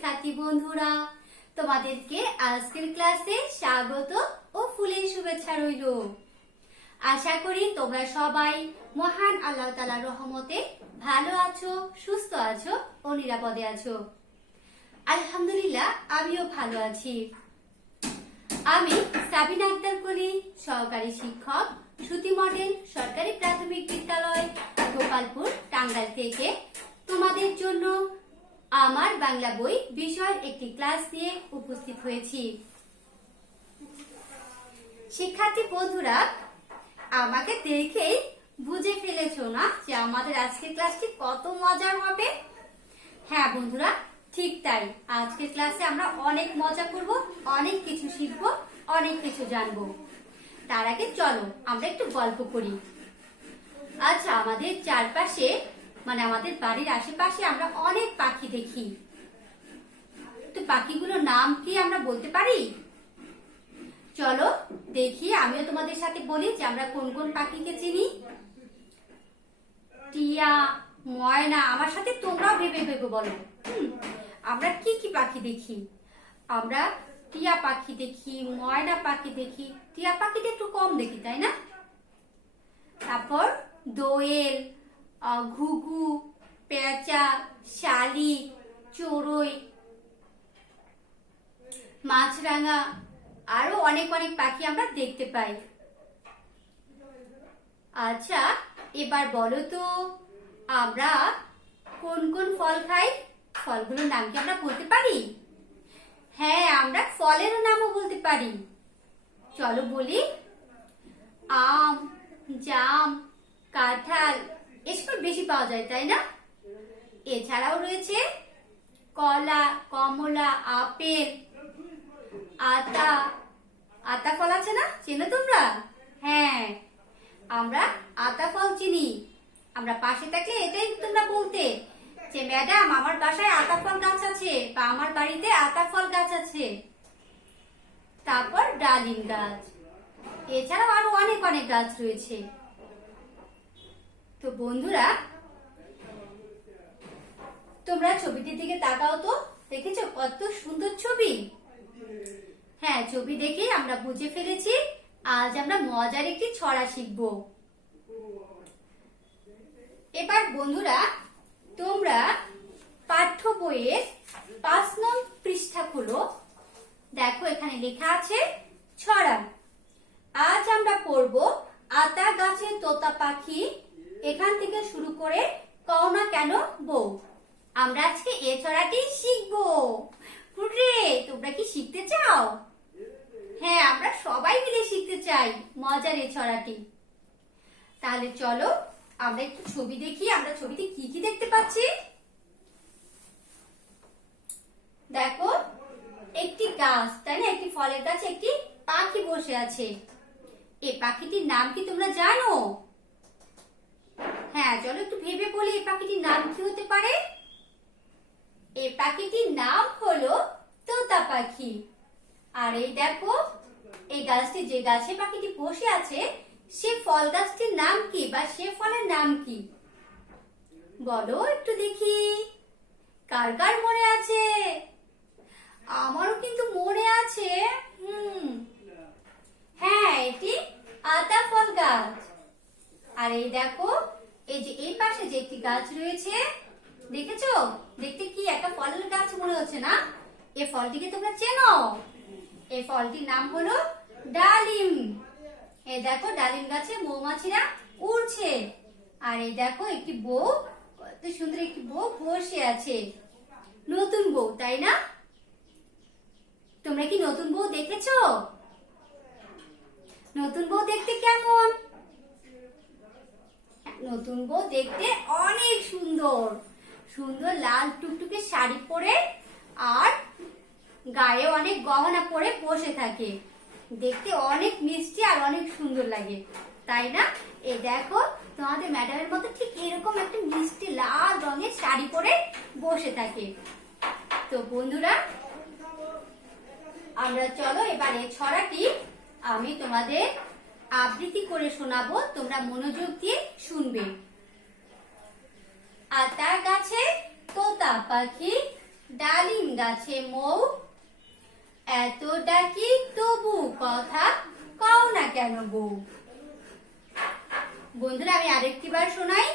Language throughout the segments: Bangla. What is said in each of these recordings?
শিক্ষার্থী বন্ধুরা, তোমাদেরকে আজকের ক্লাসে স্বাগত ও ফুলের শুভেচ্ছা রইল। আশা করি তোমরা সবাই মহান আল্লাহ তাআলার রহমতে ভালো আছো, সুস্থ আছো ও নিরাপদে আছো। আলহামদুলিল্লাহ, আমিও ভালো আছি। আমি সাবিনা আক্তার কলি, সহকারী শিক্ষক, শ্রুতি মডেল সরকারি প্রাথমিক বিদ্যালয়, গোপালপুর, টাঙ্গাইল থেকে তোমাদের জন্য আমার বাংলা বই বিষয়ের একটি ক্লাস নিয়ে উপস্থিত হয়েছি। শিক্ষার্থী বন্ধুরা, আমাকে দেখেই বুঝে ফেলেছো না যে আমাদের আজকের ক্লাসটি কত মজার হবে? হ্যাঁ বন্ধুরা, ঠিক তাই। আজকের ক্লাসে আমরা অনেক মজা করব, অনেক কিছু শিখব, অনেক কিছু জানবো। তার আগে চলো আমরা একটু গল্প করি। আচ্ছা, আমাদের চারপাশে মানে আমাদের বাড়ির আশেপাশে আমরা অনেক পাখি দেখি। তো পাখিগুলোর নাম কি আমরা বলতে পারি? চলো দেখি, আমিও তোমাদের সাথে বলি যে আমরা কোন কোন পাখিকে চিনি। টিয়া, ময়না, আমার সাথে তোমরাও ভেবে ভেবে বলো আমরা কি কি পাখি দেখি। আমরা টিয়া পাখি দেখি, ময়না পাখি দেখি। টিয়া পাখিটা একটু কম দেখি, তাই না? তারপর দোয়েল, ঘুঘু, পেঁচা, শালিক, চড়ুই, মাছরাঙা, আরো অনেক অনেক পাখি আমরা দেখতে পাই। আচ্ছা, এবার বলো তো আমরা কোন কোন ফল খাই? ফলগুলোর নাম কি আমরা বলতে পারি? হ্যাঁ, আমরা ফলের নামও বলতে পারি। চলো বলি। আম, জাম, কাঁঠাল, এসব বেশি পাওয়া যায়, তাই না? এছাড়াও রয়েছে কলা, কমলা, আপেল, আতা। আতা ফল আছে না, চেনো তোমরা? হ্যাঁ, আমরা আতা ফল চিনি। আমরা পাশে থাকলে এটাই তোমরা বলতে যে ম্যাডাম আমার বাসায় আতা ফল গাছ আছে বা আমার বাড়িতে আতা ফল গাছ আছে। তারপর ডালিম গাছ, এছাড়াও আরো অনেক অনেক গাছ রয়েছে। তো বন্ধুরা, তোমরা ছবিটির দিকে তাকাও তো, দেখেছো কত সুন্দর ছবি? হ্যাঁ, ছবি দেখেই আমরা বুঝে ফেলেছি আজ আমরা মজার একটি ছড়া শিখব। এবার বন্ধুরা, তোমরা পাঠ্য বইয়ের 5 নং পৃষ্ঠা খুলো। দেখো এখানে লেখা আছে ছড়া। আজ আমরা পড়ব আতা গাছে তোতা পাখি, এখান থেকে শুরু করে কও না কেন বউ। আমরা আজকে এই ছড়াটি শিখবো। হুররে, তোমরা কি শিখতে চাও? হ্যাঁ, আমরা সবাই মিলে শিখতে চাই মজার এই ছড়াটি। তাহলে চলো আমরা একটু ছবি দেখি। আমরা ছবিতে কি কি দেখতে পাচ্ছি? দেখো, একটি গাছ, তাই না? একটি ফলের গাছে একটি পাখি বসে আছে। এই পাখিটির নাম কি তোমরা জানো? হ্যাঁ, চলো একটু ভেবে বলি এই পাখিটির নাম কি হতে পারে। এই পাখিটির নাম হলো তোতা পাখি। আর এই দেখো, এই গাছটি, যে গাছে পাখিটি বসে আছে, সে ফল গাছটির নাম কি বা সে ফলের নাম কি বলো একটু দেখি। কার কার মনে আছে? আমারও কিন্তু মনে আছে। হ্যাঁ, এটি আতা ফল গাছ। আর এই দেখো, এই যে এই পাশে যে একটি গাছ রয়েছে, দেখেছো? দেখতে কি একটা ফলের গাছ মনে হচ্ছে না? এই ফলটিকে তোমরা চেনো? এই ফলটির নাম হলো ডালিম। এই দেখো, ডালিম গাছে মৌমাছিরা উড়ছে। আর এই দেখো, একটি বউ, কত সুন্দর একটি বউ বসে আছে। নতুন বউ, তাই না? তোমরা কি নতুন বউ দেখেছো? নতুন বউ দেখতে কেমন? নতুন বউ দেখতে অনেক সুন্দর। সুন্দর লাল টুকটুকে শাড়ি পরে আর গায়ে অনেক গহনা পরে বসে থাকে। দেখতে অনেক মিষ্টি আর অনেক সুন্দর লাগে, তাই না? এই দেখো, তোমাদের ম্যাডামের মতো ঠিক এরকম একটা মিষ্টি লাল রঙের শাড়ি পরে বসে থাকে। তো বন্ধুরা, আমরা চলো এবার এই ছড়াটি আমি তোমাদের আবৃত্তি করে শোনাবো, তোমরা মনোযোগ দিয়ে শুনবে। আতা গাছে তোতা পাখি, ডালিম গাছে মৌ, এত ডাকি তবু কথা কও না কেন বউ। বন্ধুরা আমি আরেকটিবার শোনাই।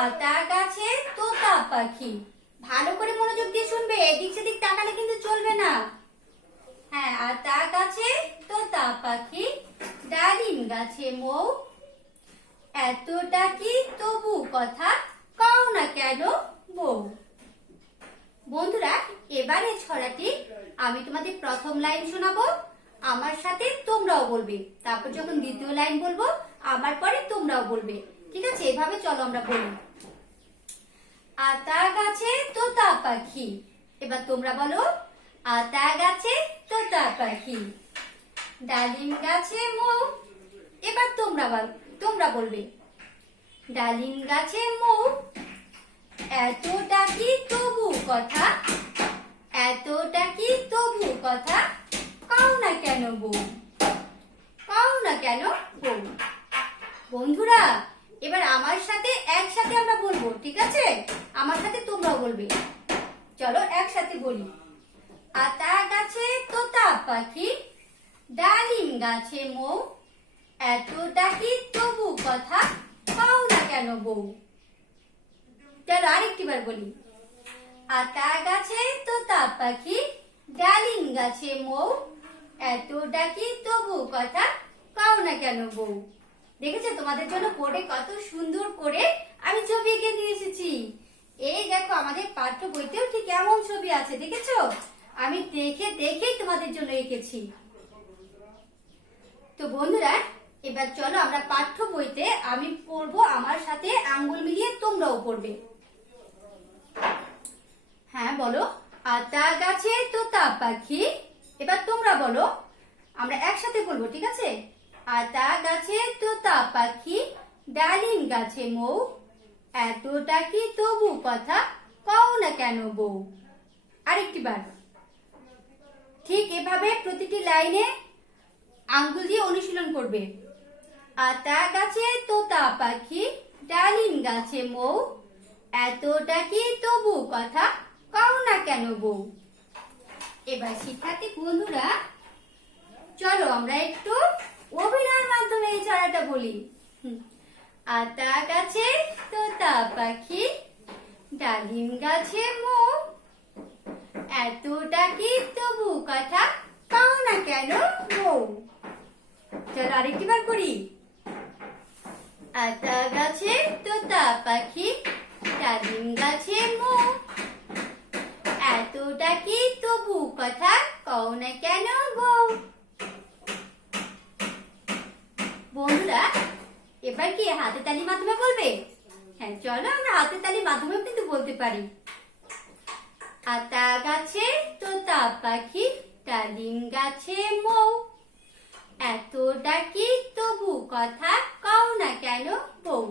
আতা গাছে তোতা পাখি, ভালো করে মনোযোগ দিয়ে শুনবে, এদিক সেদিক তাকালে কিন্তু চলবে না। হ্যাঁ, আতা গাছে তোতা পাখি, ডালিম গাছে মৌ, এত ডাকি তবু কথা কও না কেন বউ। বন্ধুরা এবারে ছড়াটি আমি তোমাদের প্রথম লাইন শোনাবো, আমার সাথে তোমরাও বলবে, তারপর যখন দ্বিতীয় লাইন বলবো আমার পরে তোমরাও বলবে, ঠিক আছে? এভাবে চলো আমরা বলি। আতা গাছে তোতা পাখি, এবার তোমরা বলো। আতা গাছে তোতা পাখি, ডালিম গাছে মৌ, এবার তোমরা বলবে। ডালিম গাছে মৌ, এত ডাকি তবু কথা, এত ডাকি তবু কথা কও না কেন বউ, কও না কেন বউ। বন্ধুরা এবার আমার সাথে একসাথে আমরা বলবো, ঠিক আছে? আমার সাথে তোমরাও বলবে, চলো একসাথে বলি। আতা গাছে তোতা পাখি, ডালিম গাছে মৌ, এত ডাকি তবু কথা কও না কেন বউ। চলো আরেকটি বার বলি। আতা গাছে তোতা পাখি, ডালিম গাছে মৌ, এত ডাকি তবু কথা কও না কেন বউ। দেখেছো তোমাদের জন্য পড়ে কত সুন্দর করে আমি ছবি এঁকে দিয়ে এসেছি। এই দেখো আমাদের পাঠ্য বইতেও ঠিক এমন ছবি আছে, দেখেছো? আমি দেখেই তোমাদের জন্য এঁকেছি। তো বন্ধুরা এবার চলো আমরা পাঠ্য বইতে আমি পড়বো, আমার সাথে আঙ্গুল মিলিয়ে তোমরাও পড়বে। হ্যাঁ বলো। আতা গাছে তোতা পাখি, এবার তোমরা বলো, আমরা একসাথে বলবো, ঠিক আছে? আতা গাছে তোতা পাখি, ডালিম গাছে মৌ, এত ডাকি তবু কথা কও না কেন বউ। আরেকটি বার ঠিক এভাবে প্রতিটি লাইনে আঙ্গুল দিয়ে অনুশীলন করবে। আতা গাছে তোতা পাখি, ডালিম গাছে মৌ, এত ডাকি তবু কথা কও না কেন বউ। এবার শিক্ষার্থী বন্ধুরা চলো আমরা একটু অভিনয়ের মাধ্যমে এই ছড়াটা বলি। আতা গাছে তোতা পাখি, ডালিম গাছে মৌ, এত ডাকি তবু কথা কও না কেন বউ। চলো আরেকটি বার করি। আতা গাছে তোতা পাখি, ডালিম গাছে মৌ, এত ডাকি তবু কথা কও না কেন বউ। বন্ধুরা এবার কি হাতে তালির মাধ্যমে বলবে? হ্যাঁ চলো আমরা হাতে তালির মাধ্যমেও কিন্তু বলতে পারি। আতা গাছে তোতা পাখি, ডালিম গাছে মৌ, এত ডাকি তবু কথা কও না কেন বউ।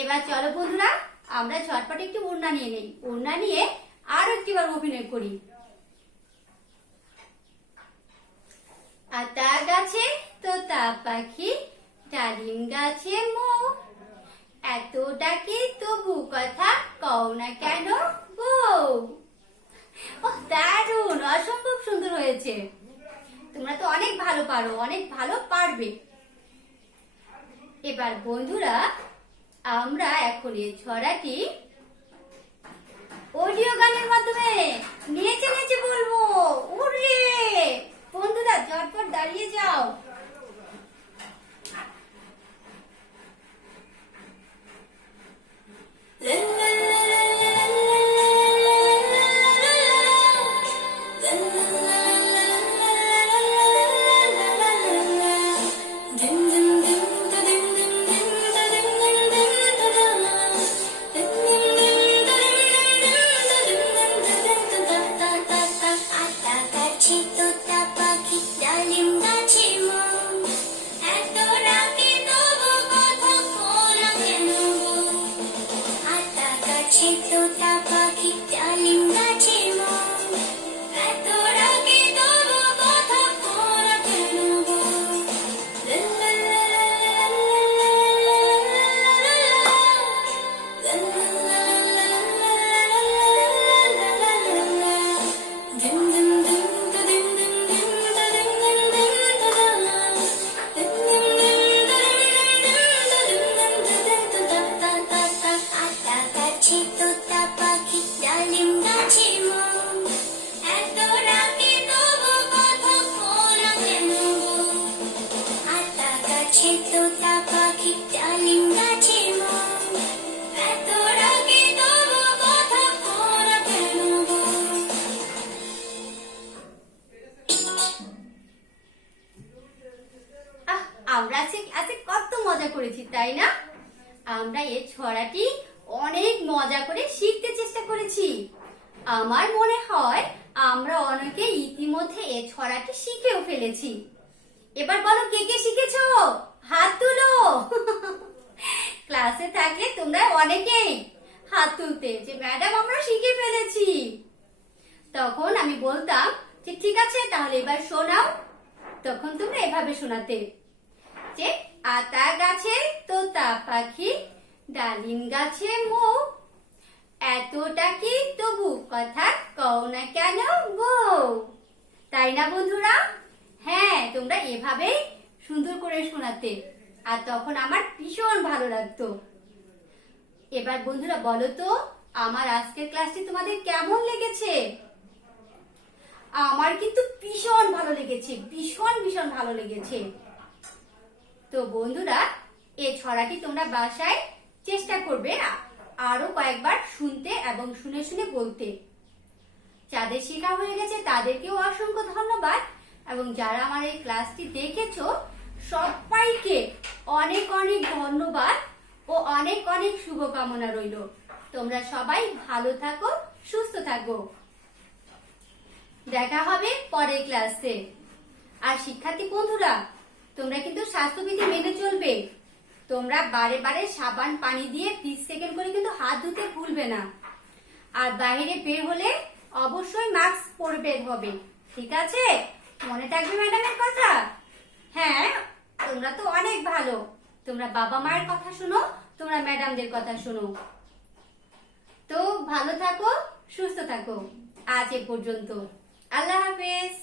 এবার চলো বন্ধুরা আমরা ঝটপট একটু ওড়না নিয়ে নেই, ওড়না নিয়ে আরো একটিবার অভিনয় করি। আতা গাছে তোতা পাখি, ডালিম গাছে মৌ, এত ডাকি তবু কথা কও না কেন বউ। ও দারুণ, অসম্ভব সুন্দর হয়েছে। তোমরা তো অনেক ভালো পারো, অনেক ভালো পারবে। এবার বন্ধুরা আমরা এখন এই ছড়াটি অডিও গানের মাধ্যমে নেচে নেচে বলবো। উরে বন্ধুরা ঝটপট দাঁড়িয়ে যাও। Toota pakhi, dalim gachi mo. গাছে তোতা পাখি ডালিম গাছে মো এত রাগে তবু কথা বলা কেন গো? আমরা আজকে কত মজা করেছি তাই না? আমরা এই ছড়াটি অনেক মজা করে শিখতে চেষ্টা করেছি। আমার মনে হয় আমরা অনেকে ইতিমধ্যে এই ছড়াটি শিখেও ফেলেছি। এবার বলো কে কে শিখেছো? হাত তুলো। ক্লাসে থাকলে তোমরা অনেকেই হাত তুলতে যে ম্যাডাম আমরা শিখে ফেলেছি। তখন আমি বলতাম যে ঠিক আছে তাহলে এবার শোনাও। তখন তোমরা এভাবে শোনাতে যে আতা গাছে তোতা পাখি ডালিম গাছে মো এতটা কি তবু কথা কও না কেন গো? তাই না বন্ধুরা? হ্যাঁ, তোমরা এভাবেই সুন্দর করে শোনাতে, আর তখন আমার ভীষণ ভালো লাগতো। এবার বন্ধুরা বলো তো আমার আজকের ক্লাসটি তোমাদের কেমন লেগেছে? আমার কিন্তু ভীষণ ভালো লেগেছে, ভীষণ ভীষণ ভালো লেগেছে। তো বন্ধুরা এই ছড়াটি তোমরা বাসায় চেষ্টা করবে আরো কয়েকবার শুনতে এবং শুনে শুনে বলতে। যাদের শেখা হয়ে গেছে তাদেরকেও অসংখ্য ধন্যবাদ, এবং যারা আমার এই ক্লাসটি দেখেছো সবাইকে অনেক অনেক ধন্যবাদ ও অনেক অনেক শুভকামনা রইল। তোমরা সবাই ভালো থাকো, সুস্থ থাকো। দেখা হবে পরের ক্লাসে। আর শিক্ষার্থী বন্ধুরা তোমরা কিন্তু স্বাস্থ্যবিধি মেনে চলবে। তোমরা বারে বারে সাবান পানি দিয়ে 30 সেকেন্ড করে কিন্তু হাত ধুতে ভুলবে না। আর বাইরে বের হলে অবশ্যই মাস্ক পরবে হবে, ঠিক আছে? মনে থাকবে ম্যাডামের কথা। হ্যাঁ, তোমরা তো অনেক ভালো। তোমরা বাবা মায়ের কথা শোনো, তোমরা ম্যাডামদের কথা শোনো। তো ভালো থাকো, সুস্থ থাকো। আজ এ পর্যন্ত। আল্লাহ হাফেজ।